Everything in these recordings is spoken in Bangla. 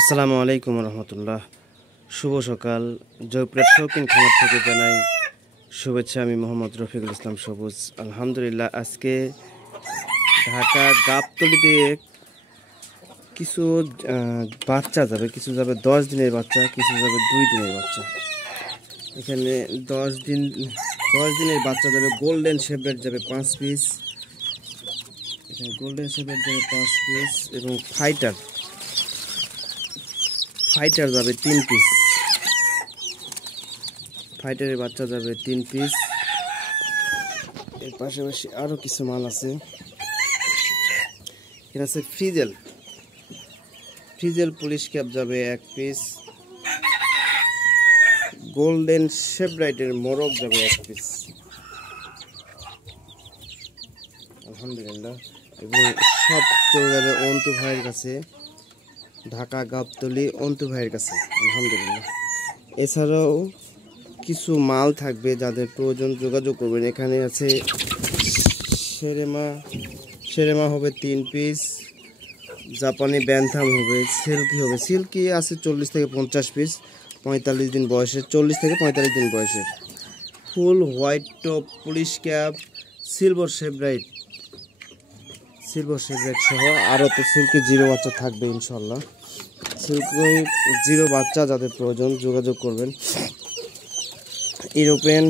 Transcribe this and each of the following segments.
আসসালামু আলাইকুম রহমতুল্লাহ। শুভ সকাল। জয়পুরের শৌখিন খামার থেকে জানাই শুভেচ্ছা। আমি মোহাম্মদ রফিকুল ইসলাম সবুজ। আলহামদুলিল্লাহ, আজকে ঢাকা গাবতলীতে কিছু বাচ্চা যাবে, কিছু যাবে 10 দিনের বাচ্চা, কিছু যাবে 2 দিনের বাচ্চা। এখানে 10 দিনের বাচ্চা যাবে গোল্ডেন শেভরেট যাবে 5 পিস, এখানে গোল্ডেন শেভরেট যাবে 5 পিস এবং ফাইটার যাবে 3 পিস। ফাইটারের বাচ্চা যাবে 3 পিস। এর পাশাপাশি আরো কিছু মাল আছে। এখানে আছে ফ্রিজেল পুলিশ ক্যাপ যাবে 1 পিস। গোল্ডেন শেভরাইটের মোরগ যাবে 1 পিস। আলহামদুলিল্লাহ, এবং সব চলে যাবে অন্তু ভাইয়ের কাছে, ঢাকা গাবতলী অন্তু ভাইয়ের কাছে। আলহামদুলিল্লাহ, এছাড়াও কিছু মাল থাকবে, যাদের প্রয়োজন যোগাযোগ করবেন। এখানে আছে সেরেমা হবে 3 পিস, জাপানি ব্যান্থাম হবে, সিল্কি আছে 40 থেকে 50 পিস, 45 দিন বয়সের, 40 থেকে 45 দিন বয়সের। Full white top Polish cap silver Sebright সহ আরও তো সিল্কি জিরো বাচ্চা থাকবে ইনশাল্লাহ। সিল্কি জিরো বাচ্চা যাদের প্রয়োজন যোগাযোগ করবেন। ইউরোপিয়ান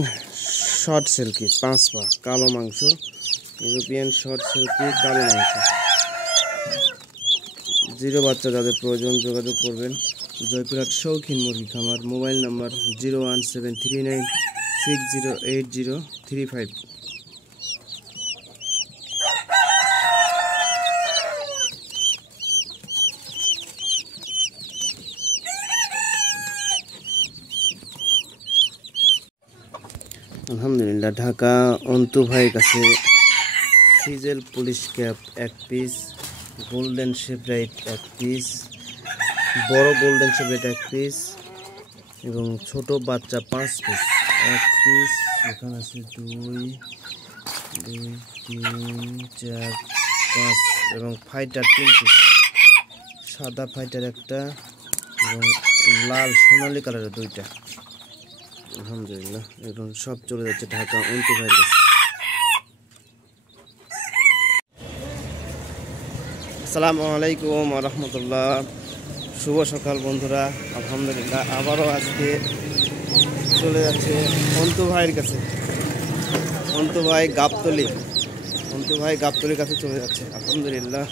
শর্ট সিল্কি 5 পা কালো মাংস, ইউরোপিয়ান শর্ট সিল্কি কালো মাংস জিরো বাচ্চা যাদের প্রয়োজন যোগাযোগ করবেন। জয়পুরহাট শৌখিন মুরগি খামার। Mobile number 01739608035। আলহামদুলিল্লাহ, ঢাকা অন্তু ভাইয়ের কাছে frizzle Polish cap 1 piece, golden Sebright 1 piece, বড় গোল্ডেন শেভরাইট 1 পিস এবং ছোট বাচ্চা 5 পিস 1 পিস। এখানে আছে 2 3 4 5 এবং ফাইটার 3 পিস, সাদা ফাইটার 1টা এবং লাল সোনালী কালারের 2টা। আলহামদুলিল্লাহ, এখন সব চলে যাচ্ছে ঢাকা অন্তু ভাইয়ের কাছে। আসসালামু আলাইকুম রহমতুল্লাহ। শুভ সকাল বন্ধুরা। আলহামদুলিল্লাহ, আবারও আজকে চলে যাচ্ছে অন্তু ভাইয়ের কাছে। অন্তু ভাই গাবতলীর কাছে চলে যাচ্ছে। আলহামদুলিল্লাহ,